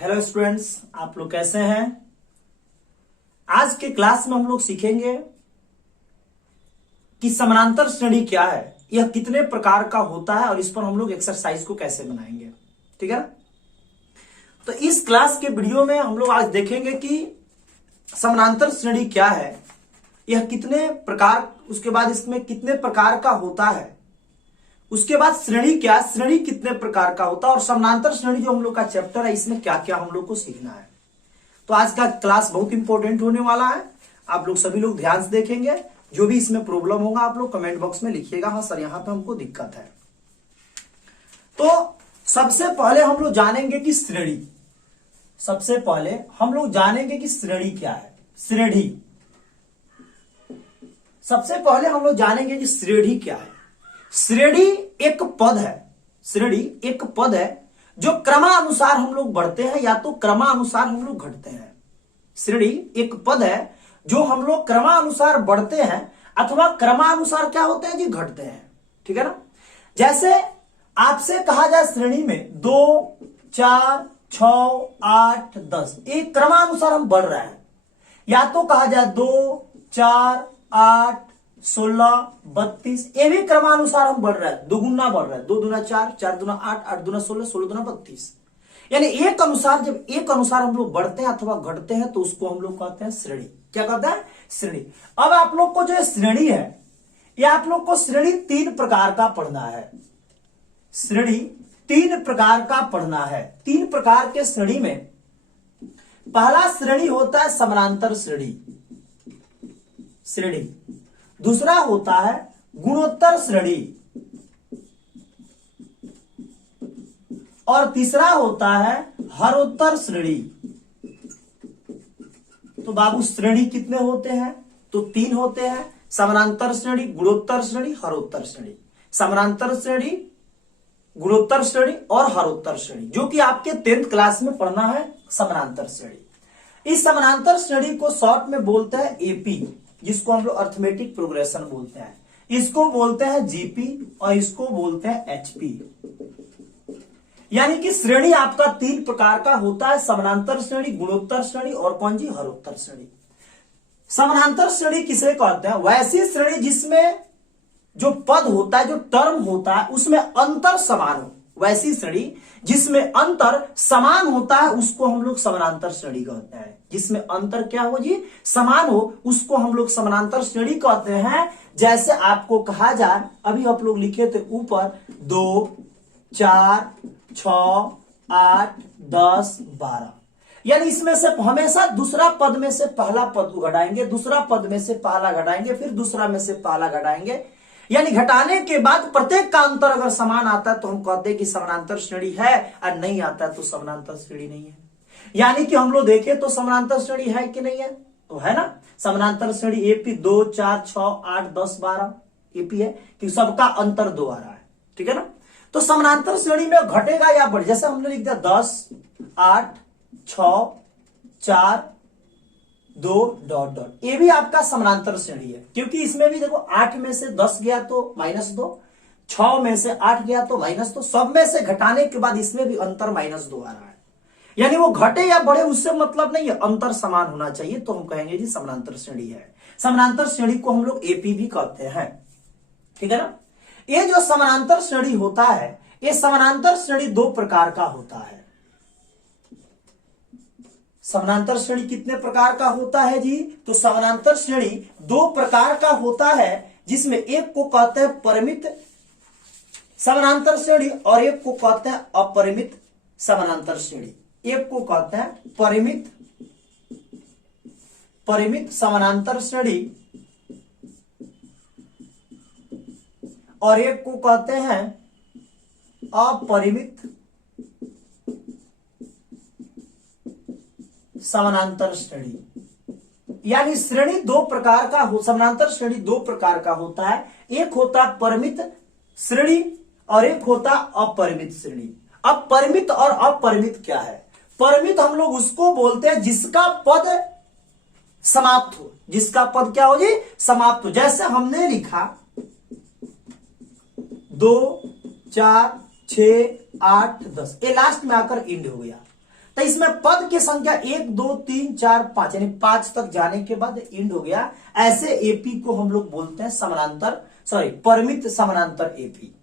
Hello students, आप लोग कैसे हैं। आज के क्लास में हम लोग सीखेंगे कि समानांतर श्रेणी क्या है, यह कितने प्रकार का होता है और इस पर हम लोग एक्सरसाइज को कैसे बनाएंगे। ठीक है, तो इस क्लास के वीडियो में हम लोग आज देखेंगे कि समानांतर श्रेणी क्या है, यह कितने प्रकार, उसके बाद इसमें कितने प्रकार का होता है, उसके बाद श्रेणी क्या, श्रेणी कितने प्रकार का होता है और समानांतर श्रेणी जो हम लोग का चैप्टर है इसमें क्या क्या हम लोग को सीखना है। तो आज का क्लास बहुत इंपॉर्टेंट होने वाला है। आप लोग सभी लोग ध्यान से देखेंगे, जो भी इसमें प्रॉब्लम होगा आप लोग कमेंट बॉक्स में लिखिएगा, हाँ सर यहां पे हमको दिक्कत है। तो सबसे पहले हम लोग जानेंगे कि श्रेणी, सबसे पहले हम लोग जानेंगे कि श्रेणी क्या है। श्रेणी, सबसे पहले हम लोग जानेंगे कि श्रेणी क्या है। श्रेणी एक पद है, श्रेणी एक पद है जो क्रमानुसार हम लोग बढ़ते हैं या तो क्रमानुसार हम लोग घटते हैं। श्रेणी एक पद है जो हम लोग क्रमानुसार बढ़ते हैं अथवा क्रमानुसार क्या होते हैं जी, घटते हैं। ठीक है ना, जैसे आपसे कहा जाए श्रेणी में 2, 4, 6, 8, 10, एक क्रमानुसार हम बढ़ रहे हैं। या तो कहा जाए 2, 4, 8, 16, 32, ये भी क्रमानुसार हम बढ़ रहे हैं, दुगुना बढ़ रहा है, 2 दूना 4, 4 दूना 8, 8 दूना 16, 16 दूना 32। यानी एक अनुसार, जब एक अनुसार हम लोग बढ़ते हैं अथवा घटते हैं तो उसको हम लोग कहते हैं श्रेणी। क्या कहते हैं? श्रेणी। अब आप लोग को जो श्रेणी है, ये आप लोग को श्रेणी 3 प्रकार का पढ़ना है। श्रेणी 3 प्रकार का पढ़ना है। 3 प्रकार के श्रेणी में पहला श्रेणी होता है समानांतर श्रेणी, श्रेणी। दूसरा होता है गुणोत्तर श्रेणी और तीसरा होता है हरोत्तर श्रेणी। तो बाबू श्रेणी कितने होते हैं? तो 3 होते हैं, समानांतर श्रेणी, गुणोत्तर श्रेणी, हरोत्तर श्रेणी। समानांतर श्रेणी, गुणोत्तर श्रेणी और हरोत्तर श्रेणी, जो कि आपके 10th क्लास में पढ़ना है समानांतर श्रेणी। इस समानांतर श्रेणी को शॉर्ट में बोलते हैं एपी, जिसको हम लोग अर्थमेटिक प्रोग्रेशन बोलते हैं, इसको बोलते हैं जीपी और इसको बोलते हैं एचपी। यानी कि श्रेणी आपका 3 प्रकार का होता है, समानांतर श्रेणी, गुणोत्तर श्रेणी और कौन जी, हरोत्तर श्रेणी। समानांतर श्रेणी किसे कहते हैं? वैसी श्रेणी जिसमें जो पद होता है, जो टर्म होता है, उसमें अंतर समान हो। वैसी श्रेणी जिसमें अंतर समान होता है उसको हम लोग समानांतर श्रेणी कहते हैं। जिसमें अंतर क्या हो जी, समान हो, उसको हम लोग समानांतर श्रेणी कहते हैं। जैसे आपको कहा जाए, अभी आप लोग लिखे थे ऊपर 2, 4, 6, 8, 10, 12, यानी इसमें से हमेशा दूसरा पद में से पहला पद को घटाएंगे, दूसरा पद में से पहला घटाएंगे, फिर दूसरा में से पहला घटाएंगे। यानी घटाने के बाद प्रत्येक का अंतर अगर समान आता है तो हम कहते हैं कि समानांतर श्रेणी है, और नहीं आता है तो समानांतर श्रेणी नहीं है। यानी कि हम लोग देखें तो समानांतर श्रेणी है कि नहीं है? तो है ना, समानांतर श्रेणी एपी 2, 4, 6, 8, 10, 12 एपी है कि सबका अंतर 2 आ रहा है। ठीक है ना, तो समानांतर श्रेणी में घटेगा या बढ़े, जैसे हमने लिख दिया 10, 8, 6, 4, 2 डॉट डॉट, ये भी आपका समानांतर श्रेणी है। क्योंकि इसमें भी देखो 8 में से 10 गया तो -2, 6 में से 8 गया तो -2, सब में से घटाने के बाद इसमें भी अंतर -2 आ रहा है। यानी वो घटे या बढ़े उससे मतलब नहीं है, अंतर समान होना चाहिए, तो हम कहेंगे जी समानांतर श्रेणी है। समानांतर श्रेणी को हम लोग एपी भी कहते हैं। ठीक है ना, ये जो समानांतर श्रेणी होता है, ये समानांतर श्रेणी 2 प्रकार का होता है। समानांतर श्रेणी कितने प्रकार का होता है जी? तो समानांतर श्रेणी 2 प्रकार का होता है, जिसमें एक को कहते हैं परिमित समानांतर श्रेणी और एक को कहते हैं अपरिमित समानांतर श्रेणी। एक को कहते हैं परिमित समानांतर श्रेणी और एक को कहते हैं अपरिमित समानांतर श्रेणी। यानी श्रेणी 2 प्रकार का हो, समानांतर श्रेणी 2 प्रकार का होता है। एक होता परिमित श्रेणी और एक होता अपरिमित श्रेणी। अब परिमित और अपरिमित क्या है? परिमित हम लोग उसको बोलते हैं जिसका पद समाप्त हो, जिसका पद क्या हो जी, समाप्त हो। जैसे हमने लिखा 2, 4, 6, 8, 10, ये लास्ट में आकर इंड हो गया। तो इसमें पद की संख्या 1 2 3 4 5 यानी 5 तक जाने के बाद एंड हो गया। ऐसे एपी को हम लोग बोलते हैं परिमित समानांतर एपी।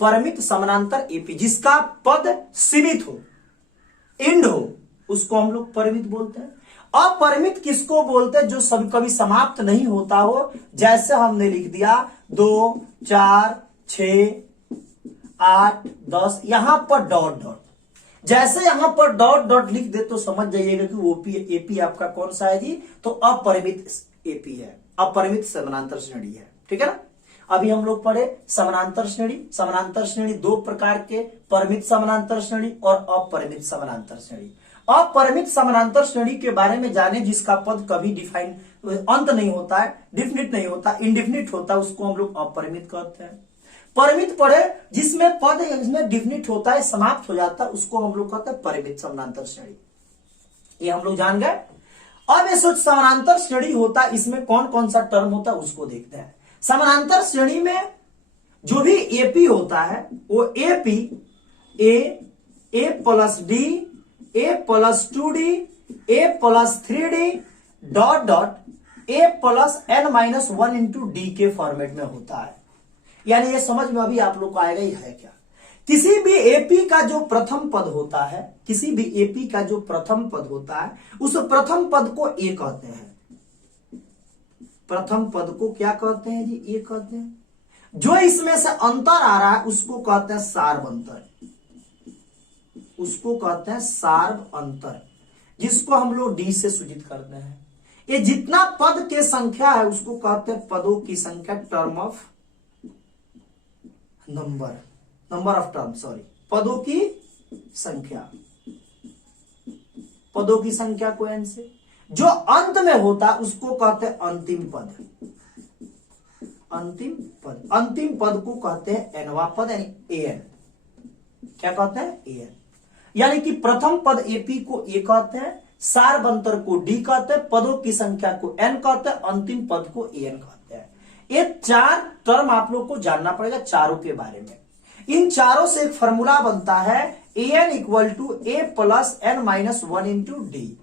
परिमित समानांतर एपी जिसका पद सीमित हो, एंड हो, उसको हम लोग परिमित बोलते हैं। अपरिमित किसको बोलते हैं? जो कभी समाप्त नहीं होता हो, जैसे हमने लिख दिया 2 4 6 8 10, यहां पर डॉट डॉट, जैसे यहां पर डॉट डॉट लिख दे तो समझ जाइएगा कि ओपी एपी आपका कौन सा है जी, तो अपरिमित एपी है, अपरिमित समानांतर श्रेणी है। ठीक है ना। अभी हम लोग पढ़े समानांतर श्रेणी। समानांतर श्रेणी दो प्रकार के, परिमित समानांतर श्रेणी और अपरिमित समानांतर श्रेणी। अपरिमित समानांतर श्रेणी के बारे में जाने जिसका पद कभी डिफाइन अंत नहीं होता है, डिफिनिट नहीं होता, इंडिफिनिट होता है, उसको हम लोग अपरिमित कहते हैं। परिमित पढ़े जिसमें पद इसमें डिफिनिट होता है, समाप्त हो जाता है, उसको हम लोग कहते हैं परिमित समानांतर श्रेणी। ये हम लोग जान गए। अब ये सोच समानांतर श्रेणी होता है, इसमें कौन कौन सा टर्म होता है उसको देखते हैं। समानांतर श्रेणी में जो भी एपी होता है वो AP A plus D, A plus 2d, A plus 3d dot dot A plus n minus 1 into D के फॉर्मेट में होता है। यानी ये समझ में अभी आप लोग को आएगा ये है क्या। किसी भी एपी का जो प्रथम पद होता है, किसी भी एपी का जो प्रथम पद होता है, उस प्रथम पद को ए कहते हैं। प्रथम पद को क्या कहते हैं जी? ए कहते हैं। जो इसमें से अंतर आ रहा है उसको कहते हैं सार्व अंतर, उसको कहते हैं सार्व अंतर, जिसको हम लोग डी से सूचित करते हैं। ये जितना पद के संख्या है उसको कहते हैं पदों की संख्या, term of number of term, पदों की संख्या, पदों की संख्या को एन से। जो अंत में होता है उसको कहते हैं अंतिम पद, अंतिम पद। अंतिम पद को कहते हैं एनवा पद, यानी एन। क्या कहते हैं? एन। यानी कि प्रथम पद एपी को ए कहते हैं, सार्व अंतर को डी कहते हैं, पदों की संख्या को एन कहते हैं, अंतिम पद को एन कहते हैं। ये चार टर्म आप लोग को जानना पड़ेगा चारों के बारे में। इन चारों से एक फॉर्मूला बनता है n equal to a plus n minus 1 into d.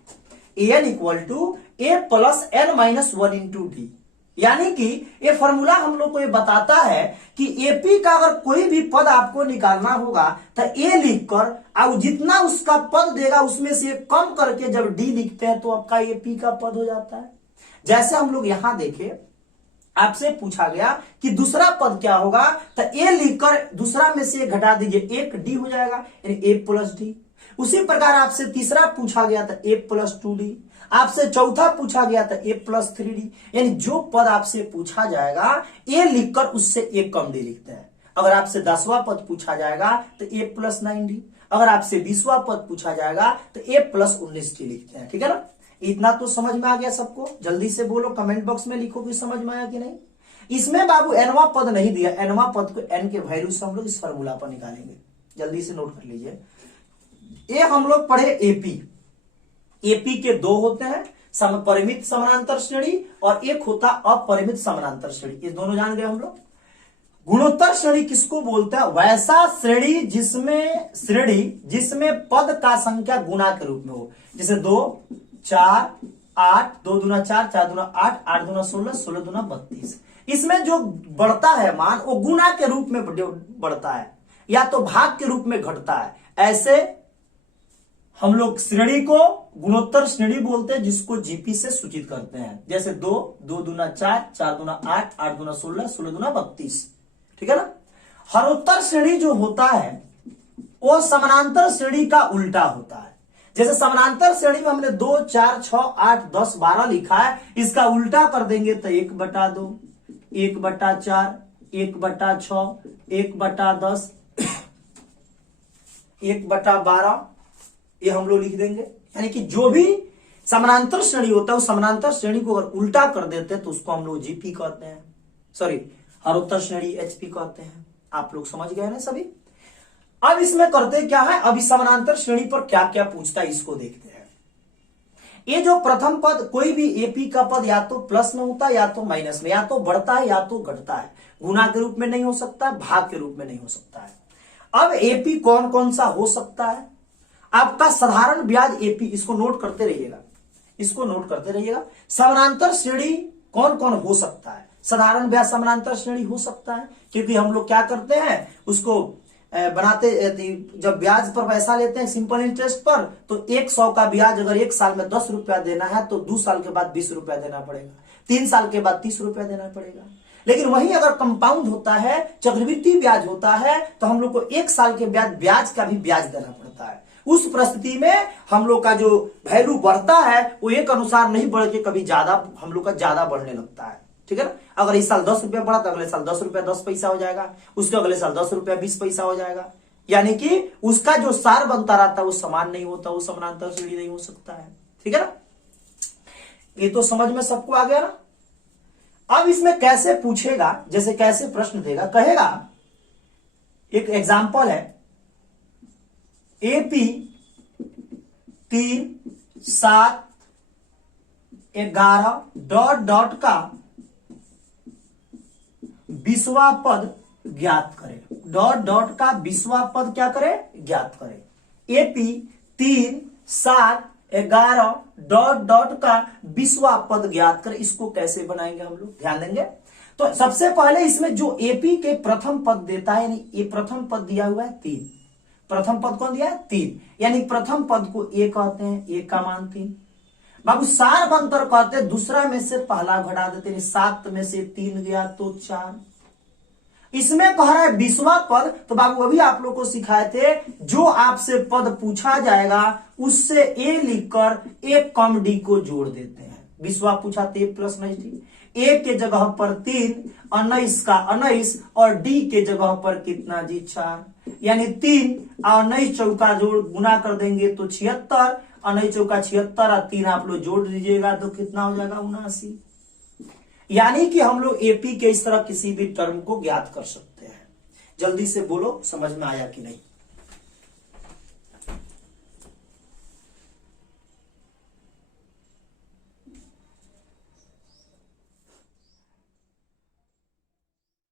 N equal to a plus n minus 1 into d. यानी कि ये फॉर्मूला हम लोग को ये बताता है कि एपी का अगर कोई भी पद आपको निकालना होगा तो ए लिखकर अब जितना उसका पद देगा उसमें से कम करके जब डी लिखते हैं तो आपका एपी का पद हो जाता है। जैसे हम लोग यहां देखें, आपसे पूछा गया कि दूसरा पद क्या होगा, तो ए लिखकर दूसरा में से घटा दीजिए, एक डी हो जाएगा, यानी ए प्लस डी। उसी प्रकार आपसे तीसरा पूछा गया था ए प्लस 2d, आपसे चौथा पूछा गया था ए प्लस 3d। यानी जो पद आपसे पूछा जाएगा ए लिखकर उससे एक कम डी लिखते हैं। अगर आपसे 10वां पद पूछा जाएगा तो ए प्लस 9d, अगर आपसे 20वां पद पूछा जाएगा तो ए प्लस 19d लिखते हैं। ठीक है ना। इतना तो समझ में आ गया सबको? जल्दी से बोलो, कमेंट बॉक्स में लिखो कि समझ में आया कि नहीं। इसमें बाबू एनवा पद नहीं दिया, एनवा पद को एन के वैल्यू से हम लोग इस फॉर्मूला पर निकालेंगे। जल्दी से नोट कर लीजिए। ये हम लोग पढ़े एपी। एपी के दो होते हैं, परिमित समानांतर श्रेणी और एक होता अपरिमित समानांतर श्रेणी। ये दोनों जान गए हम लोग। गुणोत्तर श्रेणी किसको बोलते हैं? वैसा श्रेणी जिसमें पद का संख्या गुणा के रूप में हो। जैसे 2 4 8, 2 दूना 4, 4 दूना 8, 8 दूना 16, 16 दूना 32। इसमें जो बढ़ता है मान वो गुणा के रूप में बढ़ता है या तो भाग के रूप में घटता है। ऐसे हम लोग श्रेणी को गुणोत्तर श्रेणी बोलते हैं, जिसको जीपी से सूचित करते हैं। जैसे 2 2 दूना 4, 4 दूना 8, 8 दूना 16, 16 दूना 32। ठीक है ना। हरोत्तर श्रेणी जो होता है वो समानांतर श्रेणी का उल्टा होता है। जैसे समानांतर श्रेणी में हमने 2 4 6 8 10 12 लिखा है, इसका उल्टा कर देंगे तो 1/2, 1/4, 1/6, 1/10, 1/12 ये हम लोग लिख देंगे। यानी कि जो भी समानांतर श्रेणी होता है उस समानांतर श्रेणी को अगर उल्टा कर देते हैं तो उसको हम लोग जीपी कहते हैं, हरोत्तर श्रेणी एचपी कहते हैं। आप लोग समझ गए ना सभी। अब इसमें करते क्या है, अभी समानांतर श्रेणी पर क्या क्या पूछता है इसको देखते हैं। ये जो प्रथम पद, कोई भी एपी का पद या तो प्लस में होता है या तो माइनस में, या तो बढ़ता है या तो घटता है। गुणा के रूप में नहीं हो सकता, भाग के रूप में नहीं हो सकता है। अब एपी कौन कौन सा हो सकता है? आपका साधारण ब्याज एपी, इसको नोट करते रहिएगा, इसको नोट करते रहिएगा। समानांतर श्रेणी कौन कौन हो सकता है? साधारण ब्याज समानांतर श्रेणी हो सकता है, क्योंकि हम लोग क्या करते हैं उसको बनाते, जब ब्याज पर पैसा लेते हैं सिंपल इंटरेस्ट पर, तो 100 का ब्याज अगर 1 साल में 10 रुपया देना है तो 2 साल के बाद 20 रुपया देना पड़ेगा, 3 साल के बाद 30 रुपया देना पड़ेगा। लेकिन वही अगर कंपाउंड होता है, चक्रवृद्धि ब्याज होता है, तो हम लोग को 1 साल के ब्याज का भी ब्याज देना पड़ता है। उस परिस्थिति में हम लोग का जो वैल्यू बढ़ता है वो एक अनुसार नहीं बढ़ के कभी ज्यादा हम लोग का ज्यादा बढ़ने लगता है, ठीक है ना। अगर इस साल 10 रुपया बढ़ा तो अगले साल 10 रुपया 10 पैसा हो जाएगा, उसके अगले साल 10 रुपया 20 पैसा हो जाएगा। यानी कि उसका जो सार बनता रहता है वो समान नहीं होता, वो समानांतर श्रेणी नहीं हो सकता है, ठीक है ना। ये तो समझ में सबको आ गया ना। अब इसमें कैसे पूछेगा, जैसे कैसे प्रश्न देगा, कहेगा एक एग्जाम्पल है, एपी 3, 7, 11 डॉट डॉट का 20वां पद ज्ञात करे, डॉट डॉट का 20वां पद क्या करे, ज्ञात करे। एपी 3, 7, 11 डॉट डॉट का 20वां पद ज्ञात करे। इसको कैसे बनाएंगे हम लोग, ध्यान देंगे। तो सबसे पहले इसमें जो एपी के प्रथम पद देता है, यानी ये प्रथम पद दिया हुआ है 3, प्रथम पद कौन दिया है 3, यानी प्रथम पद को ए कहते हैं, ए का मान 3। बाबू सार बंतर कहते हैं, दूसरा में से पहला घटा देते हैं, 7 में से 3 गया तो 4। इसमें कह रहा है 20वां पद, तो बाबू अभी आप लोग को सिखाए थे, जो आपसे पद पूछा जाएगा उससे ए लिखकर एक कम डी को जोड़ देते हैं। 20वां पूछा तो ए प्लस 19, ए के जगह पर 3, 19 का 19 और डी के जगह पर कितना जी 4, यानी 3 और 19 चौका जोड़ गुना कर देंगे तो 76, 19 चौका 76 और 3 आप लोग जोड़ दीजिएगा तो कितना हो जाएगा 79। यानी कि हम लोग एपी के इस तरह किसी भी टर्म को ज्ञात कर सकते हैं। जल्दी से बोलो समझ में आया कि नहीं।